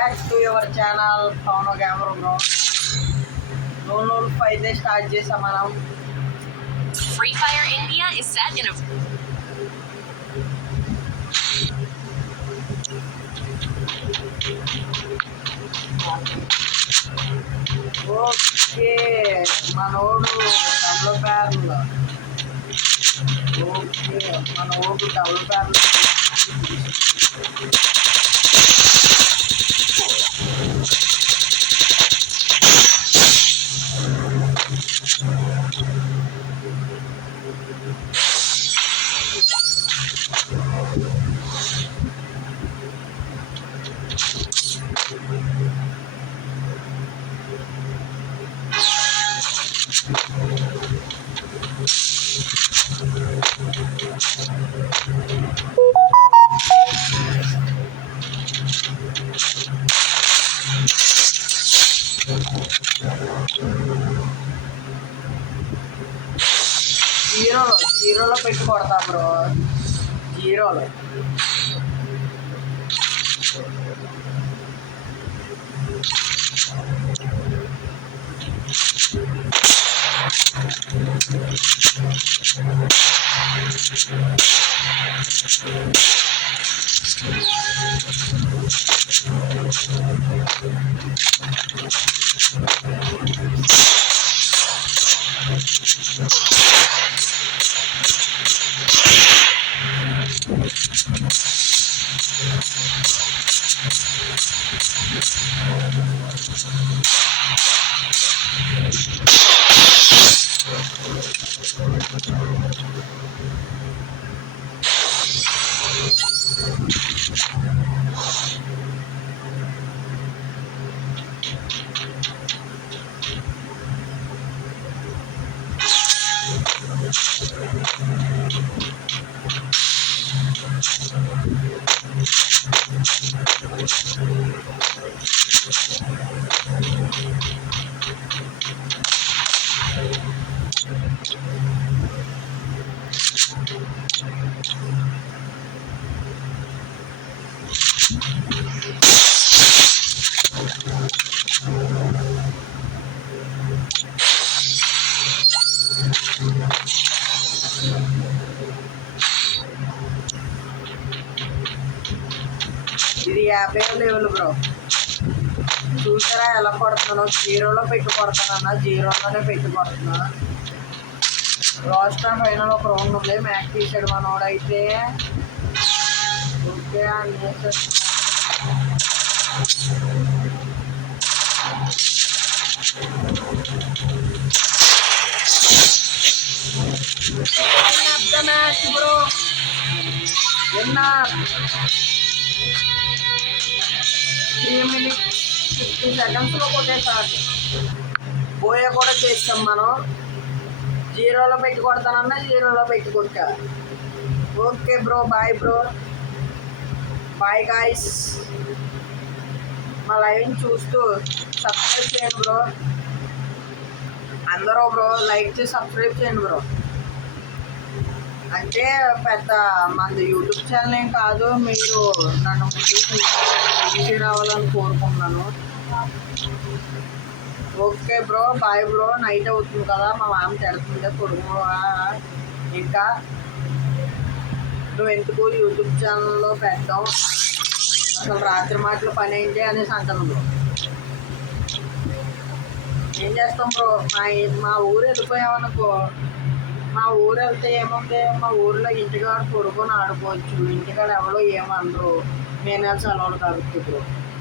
Back to your channel, Pauno Gamer Bro. No fight start చేసాం మనం. Free Fire India is set in a okay మనోడు double barrel. Okay మనోడు double barrel. జీరోలో పెట్టి కొడతా bro. జీరోలో ఇది 50 లెవెల్ బ్రో. చూసారా ఎలా కొడుతున్నాను? జీరోలో పెట్టి కొడతానన్నా, జీరోలోనే పెట్టి కొడుతున్నా. లాస్ట్ టైం ఫైనల్ ఒక రౌండ్ ఉంది, మ్యాక్ తీసాడు మనోడైతే. Okay match bro. Winner 3 minutes 50 seconds కొట్టేసారు. బోయ కూడా చేస్తాం మనం. జీరోలో పెట్టి కొడతానన్నా, జీరోలో పెట్టి కొట్టా. Okay bro, bye bro, bye guys. మా లైవ్ని చూస్తూ సబ్స్క్రైబ్ చేయండి బ్రో. అందరూ బ్రో లైక్ చేసి సబ్స్క్రైబ్ చేయండి బ్రో. అంటే పెద్ద మనది యూట్యూబ్ ఛానల్ ఏం కాదు, మీరు నన్ను ముందుకు రావాలని కోరుకుంటున్నాను. Okay bro, bye bro. Night అవుతుంది కదా, మా మామ తిడుతుంటే కొడుకు ఇంకా నువ్వు ఎందుకు యూట్యూబ్ ఛానల్లో పెట్టాం, అసలు రాత్రి మాటలు పని ఏంటి అనేసి అంటాను బ్రో. ఏం చేస్తాం బ్రో, మా ఊరు వెళ్ళిపోయామనుకో, మా ఊరు వెళ్తే ఏముంది, మా ఊరిలో ఇంటికాడ కొడుకొని ఆడుకోవచ్చు. ఇంటికాడ ఎవరో ఏమనరు, మేనల్ సెలవులు కాబట్టి బ్రో.